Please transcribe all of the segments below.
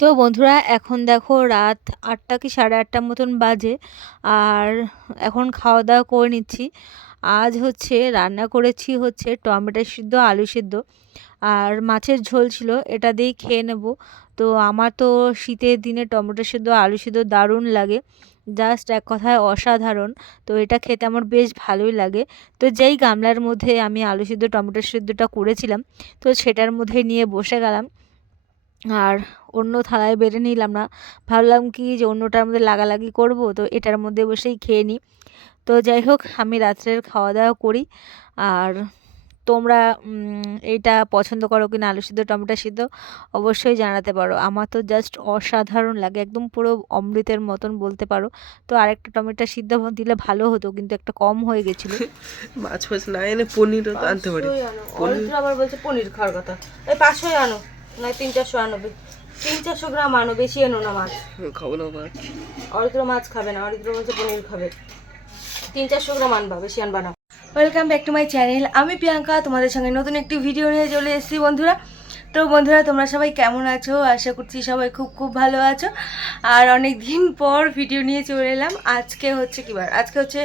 তো বন্ধুরা এখন দেখো রাত ৮টা কি ৮:৩০ মতন বাজে। আর এখন খাওয়া দাওয়া করে নিচ্ছি। আজ হচ্ছে রান্না করেছি হচ্ছে টমেটো সিদ্ধ, আলু সিদ্ধ আর মাছের ঝোল ছিল, এটা দিয়েই খেয়ে নেব। তো আমার তো শীতের দিনে টমেটো সিদ্ধ, আলু সিদ্ধ দারুণ লাগে, জাস্ট এক কথায় অসাধারণ। তো এটা খেতে আমার বেশ ভালোই লাগে। তো যেই গামলার মধ্যে আমি আলু সিদ্ধ টমেটো সিদ্ধটা করেছিলাম, তো সেটার মধ্যে নিয়ে বসে গেলাম। আর অন্য থালায় বেড়ে নিলাম না। ভাবলাম কি যে অন্যটার মধ্যে লাগালাগি করব, তো এটার মধ্যে বসেই খেয়ে নিই। তো যাই হোক, আমি রাত্রের খাওয়া-দাওয়া করি। আর তোমরা এইটা পছন্দ করো কিনা আলু সিদ্ধ, টমেটো সিদ্ধ অবশ্যই জানাতে পারো। আমার তো জাস্ট অসাধারণ লাগে, একদম পুরো অমৃতের মতন বলতে পারো। তো আরেকটা টমেটো সিদ্ধ দিলে ভালো হতো, কিন্তু একটা কম হয়ে গেছিল। মাছ ফাছ না এনে পনিরও তো আনতে পারি। 500 আনো। অরিত্র আবার বলছে পনির খাওয়ার কথা। এই 500 আনো, নয় 300-400 আনো। 300-400 গ্রাম আনো, বেশি এনো না মাছ। খাবো না মাছ। অরিত্র মাছ খাবে না, অরিত্র বলছে পনির খাবে। 300-400 গ্রাম আনবা, বেশি আনবা না। Welcome back to my channel. আমি প্রিয়াঙ্কা, তোমাদের সঙ্গে নতুন একটি ভিডিও নিয়ে চলে এসেছি বন্ধুরা। তো বন্ধুরা, তোমরা সবাই কেমন আছো? আশা করছি সবাই খুব খুব ভালো আছো। আর অনেক দিন পর ভিডিও নিয়ে চলে এলাম। আজকে হচ্ছে কি বার? আজকে হচ্ছে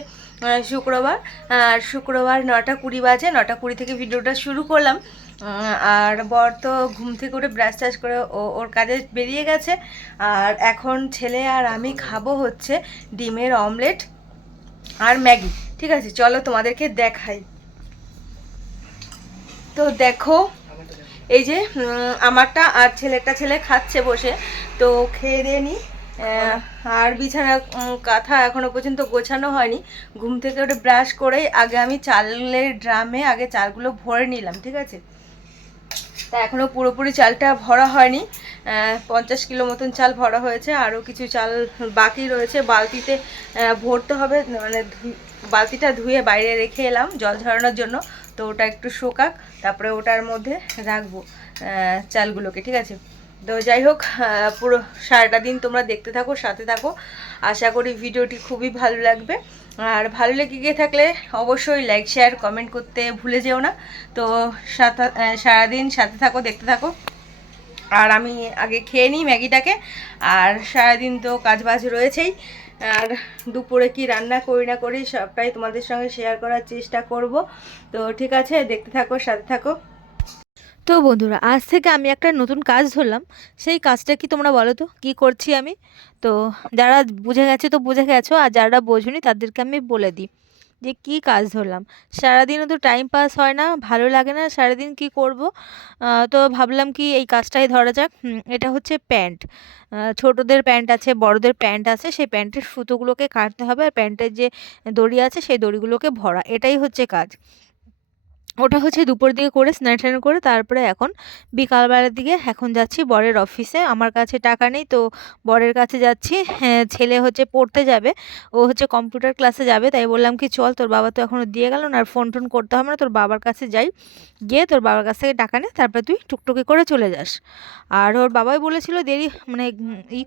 শুক্রবার। আর শুক্রবার 9:20 বাজে। 9:20 থেকে ভিডিওটা শুরু করলাম। আর বর তো ঘুম থেকে উঠে ব্রাশ টাশ করে ওর কাজে বেরিয়ে গেছে। আর এখন ছেলে আর আমি খাবো হচ্ছে ডিমের অমলেট আর ম্যাগি। ঠিক আছে, চলো তোমাদেরকে দেখাই। তো দেখো, এই যে আমারটা আর ছেলে খাচ্ছে বসে। তো খেয়ে দিয়ে নি। আর বিছানা কাঁথা এখনো পর্যন্ত গোছানো হয়নি। ঘুম থেকে উঠে ব্রাশ করেই আগে আমি চালের ড্রামে আগে চালগুলো ভরে নিলাম। ঠিক আছে, তা এখনও পুরোপুরি চালটা ভরা হয়নি। 50 কিলো মতন চাল ভরা হয়েছে, আরও কিছু চাল বাকি রয়েছে। বালতিতে ভরতে হবে, মানে বালতিটা ধুয়ে বাইরে রেখে এলাম জল ঝরানোর জন্য। তো ওটা একটু শোকাক, তারপরে ওটার মধ্যে রাখবো চালগুলোকে। ঠিক আছে, তো যাই হোক, পুরো সারাটা দিন তোমরা দেখতে থাকো, সাথে থাকো। আশা করি ভিডিওটি খুবই ভালো লাগবে। আর ভালো লেগে গিয়ে থাকলে অবশ্যই লাইক শেয়ার কমেন্ট করতে ভুলে যেও না। তো সারাদিন সাথে থাকো, দেখতে থাকো। আর আমি আগে খেয়ে নিই ম্যাগিটাকে। আর সারাদিন তো কাজবাজ রয়েছেই। আর দুপুরে কি রান্না করি না করি সবটাই তোমাদের সঙ্গে শেয়ার করার চেষ্টা করব। তো ঠিক আছে, দেখতে থাকো, সাথে থাকো। তো বন্ধুরা, আজ থেকে আমি একটা নতুন কাজ ধরলাম। সেই কাজটা কি তোমরা বলো তো কি করছি আমি? তো যারা বুঝে গেছে তো বুঝে গেছো, আর যারা বোঝোনি তাদেরকে আমি বলে দিই যে কি কাজ ধরলাম। সারাদিনও তো টাইম পাস হয় না, ভালো লাগে না, সারাদিন কি করব। তো ভাবলাম কি এই কাজটাই ধরা যাক। এটা হচ্ছে প্যান্ট। ছোটদের প্যান্ট আছে, বড়দের প্যান্ট আছে, সেই প্যান্টের সুতোগুলোকে কাটতে হবে, আর প্যান্টের যে দড়ি আছে সেই দড়িগুলোকে ভরা, এটাই হচ্ছে কাজ। ওটা হচ্ছে দুপুর দিকে করে স্নান টান করে তারপরে এখন বিকালবেলার দিকে এখন যাচ্ছি বরের অফিসে। আমার কাছে টাকা নেই, তো বরের কাছে যাচ্ছি। হ্যাঁ, ছেলে হচ্ছে পড়তে যাবে, ও হচ্ছে কম্পিউটার ক্লাসে যাবে। তাই বললাম কি চল, তোর বাবা তো এখনও দিয়ে গেল না, আর ফোন টোন করতে হবে না, তোর বাবার কাছে যাই, গিয়ে তোর বাবার কাছ থেকে টাকা নে, তারপরে তুই টুকটুকি করে চলে যাস। আর ওর বাবাই বলেছিল দেরি মানে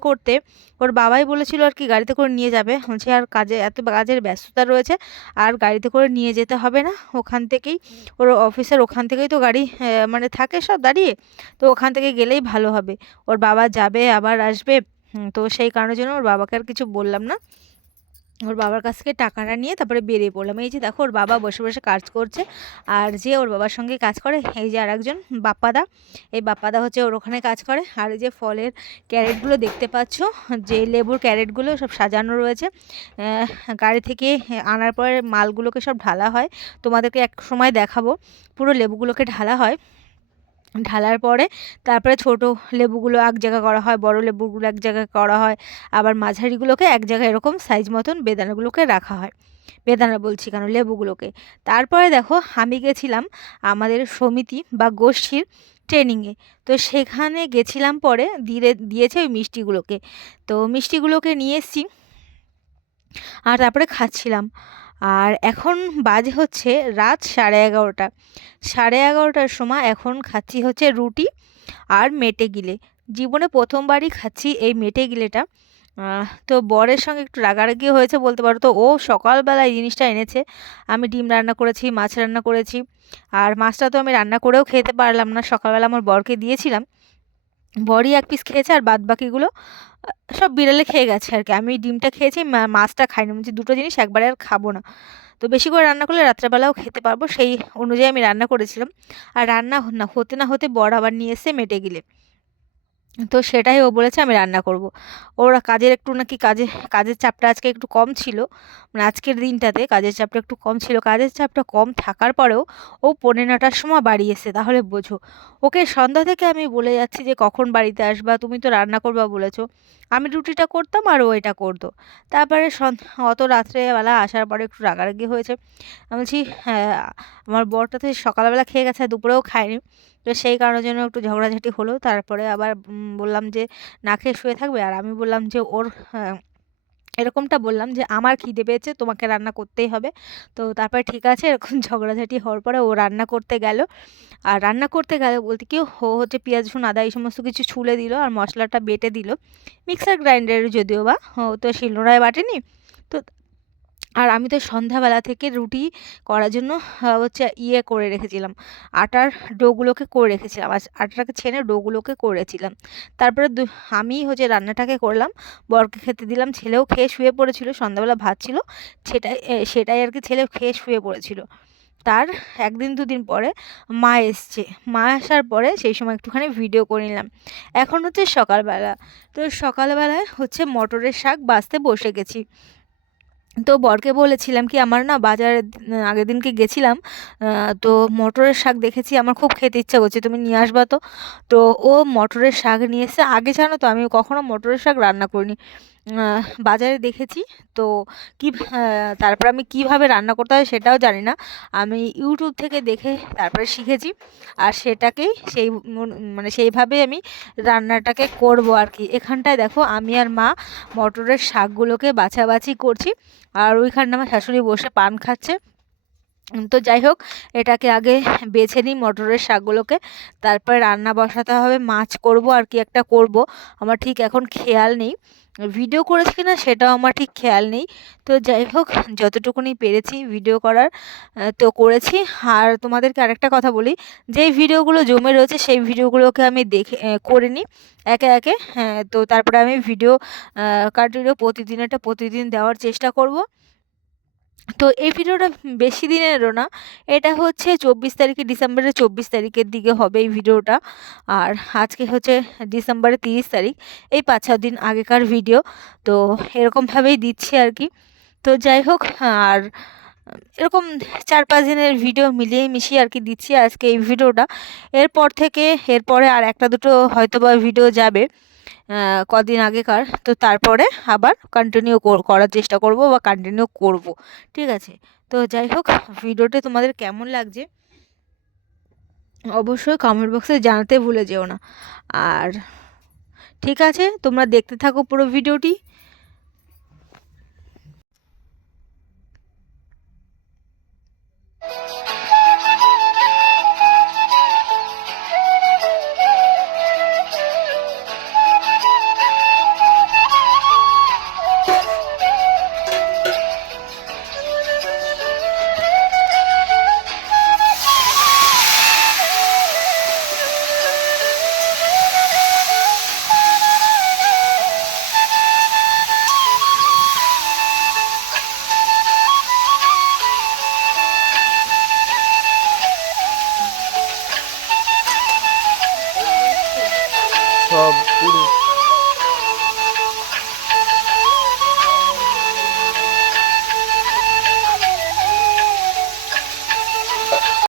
করতে। ওর বাবাই বলেছিল আর কি গাড়িতে করে নিয়ে যাবে, হচ্ছে আর কাজে এত কাজের ব্যস্ততা রয়েছে, আর গাড়িতে করে নিয়ে যেতে হবে না, ওখান থেকেই ওর অফিসের ওখান থেকেই তো গাড়ি মানে থাকে সব দাঁড়িয়ে, তো ওখান থেকে গেলেই ভালো হবে। ওর বাবা যাবে আবার আসবে। তো সেই কারণের জন্য ওর বাবাকে আর কিছু বললাম না। ওর বাবার কাছ থেকে টাকাটা নিয়ে তারপরে বেরিয়ে পড়লাম। এই যে দেখো, ওর বাবা বসে বসে কাজ করছে। আর যে ওর বাবার সঙ্গে কাজ করে, এই যে আরেকজন বাপ্পাদা, এই বাপ্পাদা হচ্ছে ওর ওখানে কাজ করে। আর এই যে ফলের ক্যারেটগুলো দেখতে পাচ্ছ, যে লেবুর ক্যারেটগুলো সব সাজানো রয়েছে। গাড়ি থেকে আনার পরে মালগুলোকে সব ঢালা হয়, তোমাদেরকে এক সময় দেখাবো। পুরো লেবুগুলোকে ঢালা হয়, ঢালার পরে তারপরে ছোট লেবুগুলো এক জায়গায় করা হয়, বড় লেবুগুলো এক জায়গায় করা হয়, আবার মাঝারিগুলোকে এক জায়গায় এরকম সাইজ মতন বেদানাগুলোকে রাখা হয়। বেদানা বলছি কেন, লেবুগুলোকে। তারপরে দেখো, আমি গেছিলাম আমাদের সমিতি বা গোষ্ঠীর ট্রেনিংয়ে। তো সেখানে গেছিলাম, পরে দিয়েছে ওই মিষ্টিগুলোকে। তো মিষ্টিগুলোকে নিয়ে এসেছি, আর তারপরে খাচ্ছিলাম। আর এখন বাজে হচ্ছে রাত 11:30। 11:30টার সময় এখন খাচ্ছি হচ্ছে রুটি আর মেটে গিলে। জীবনে প্রথমবারই খাচ্ছি এই মেটে গিলেটা। তো বরের সঙ্গে একটু রাগারাগি হয়েছে বলতে পারো। তো ও সকালবেলা এই জিনিসটা এনেছে, আমি ডিম রান্না করেছি, মাছ রান্না করেছি। আর মাছটা তো আমি রান্না করেও খেতে পারলাম না, সকালবেলা আমার বরকে দিয়েছিলাম। বরই 1 পিস খেয়েছে আর বাদবাকিগুলো সব বিড়ালে খেয়ে গেছে আর কি। আমি ডিমটা খেয়েছি, মাছটা খাইনি। বলছি দুটো জিনিস একবারে আর খাবো না। তো বেশি করে রান্না করলে রাত্রেবেলাও খেতে পারবো, সেই অনুযায়ী আমি রান্না করেছিলাম। আর রান্না হতে না হতে বর আবার নিয়ে এসেছে মেটে গিলে। তো সেটাই ও বলেছে আমি রান্না করব। ওর কাজের একটু নাকি কাজের চাপটা আজকে একটু কম ছিল। মানে আজকের দিনটাতে কাজের চাপটা একটু কম ছিল। কাজের চাপটা কম থাকার পরেও ও 9:45টার সময় বাড়ি এসেছে। তাহলে বোঝো। ওকে সন্ধ্যা থেকে আমি বলে যাচ্ছি যে কখন বাড়িতে আসবা? তুমি তো রান্না করবা বলেছো। আমি রুটিটা করতাম আর ও এটা করতো। তারপরে অত রাত্রেবেলা আসার পরে একটু রাগারাগি হয়েছে। আমি বলছি হ্যাঁ, আমার বরটা তো সকালবেলা খেয়ে গেছে আর দুপুরেও খায়নি। তো সেই কারণের জন্য একটু ঝগড়াঝাটি হলো। তারপরে আবার বললাম যে না খেয়ে শুয়ে থাকবে। আর আমি বললাম যে ওর এরকমটা বললাম যে আমার খিদে পেয়েছে, তোমাকে রান্না করতেই হবে। তো তারপরে ঠিক আছে, এরকম ঝগড়াঝাটি হওয়ার পরে ও রান্না করতে গেল। আর রান্না করতে গেল বলতে কি, ও হচ্ছে পেঁয়াজ, রসুন, আদা এই সমস্ত কিছু ছুলে দিল আর মশলাটা বেটে দিল। মিক্সার গ্রাইন্ডারে যদিও বা, ও তো শিলনোড়ায় বাটেনি। তো আর আমি তো সন্ধ্যাবেলা থেকে রুটি করার জন্য হচ্ছে ইয়ে করে রেখেছিলাম, আটার ডোগুলোকে করে রেখেছিলাম। আটাটাকে ছেনে ডোগুলোকে করেছিলাম। তারপরে আমি হচ্ছে রান্নাটাকে করলাম, বরকে খেতে দিলাম। ছেলেও খেয়ে শুয়ে পড়েছিল, সন্ধ্যাবেলা ভাত ছিল সেটাই আর কি, ছেলে খেয়ে শুয়ে পড়েছিল। তার 1 দিন 2 দিন পরে মা এসছে। মা আসার পরে সেই সময় একটুখানি ভিডিও করে নিলাম। এখন হচ্ছে সকালবেলা। তো সকালবেলায় হচ্ছে মটরের শাক বাছতে বসে গেছি। তো বরকে বলেছিলাম কি, আমার না বাজারে আগের দিনকে গেছিলাম, তো মটরের শাক দেখেছি, আমার খুব খেতে ইচ্ছা করছে, তুমি নিয়ে আসবা তো। তো ও মটরের শাক নিয়ে এসেছে। আগে জানো তো আমি কখনো মটরের শাক রান্না করিনি। বাজারে দেখেছি। তো তারপর আমি কিভাবে রান্না করতে হয় সেটাও জানি না। আমি ইউটিউব থেকে দেখে তারপরে শিখেছি। আর সেটাকেই মানে সেইভাবেই আমি রান্নাটাকে করব আর কি। এখানটায় দেখো আমি আর মা মটরের শাকগুলোকে বাছাবাছি করছি। আর ওইখানটা আমার শাশুড়ি বসে পান খাচ্ছে। তো যাই হোক, এটাকে আগে বেছে নিই মটরের শাকগুলোকে, তারপরে রান্না বসাতে হবে। মাছ করব আর কি একটা করব, আমার ঠিক এখন খেয়াল নেই। ভিডিও করেছি কিনা সেটাও আমার ঠিক খেয়াল নেই। তো যাই হোক, যতটুকুনি পেরেছি ভিডিও করার তো করেছি। আর তোমাদেরকে আরেকটা কথা বলি, যেই ভিডিওগুলো জমে রয়েছে সেই ভিডিওগুলোকে আমি দেখে করে নিই একে একে। হ্যাঁ, তো তারপরে আমি ভিডিও কন্টিনিউ প্রতিদিন দেওয়ার চেষ্টা করব। তো এই ভিডিওটা বেশি দিনেরও না, এটা হচ্ছে 24 তারিখে, ডিসেম্বরের 24 তারিখের দিকে হবে এই ভিডিওটা। আর আজকে হচ্ছে ডিসেম্বরের 30 তারিখ, এই 5-6 দিন আগেকার ভিডিও। তো এরকমভাবেই দিচ্ছি আর কি। তো যাই হোক, আর এরকম 4-5 দিনের ভিডিও মিলিয়ে মিশিয়ে আর কি দিচ্ছি আজকে এই ভিডিওটা। এরপরে আর একটা দুটো হয়তো বা ভিডিও যাবে কদিন আগেকার। তো তারপরে আবার কন্টিনিউ করার চেষ্টা করব বা কন্টিনিউ করব, ঠিক আছে? তো যাই হোক, ভিডিওটা তোমাদের কেমন লাগছে অবশ্যই কমেন্ট বক্সে জানাতে ভুলে যেও না। আর ঠিক আছে, তোমরা দেখতে থাকো পুরো ভিডিওটি।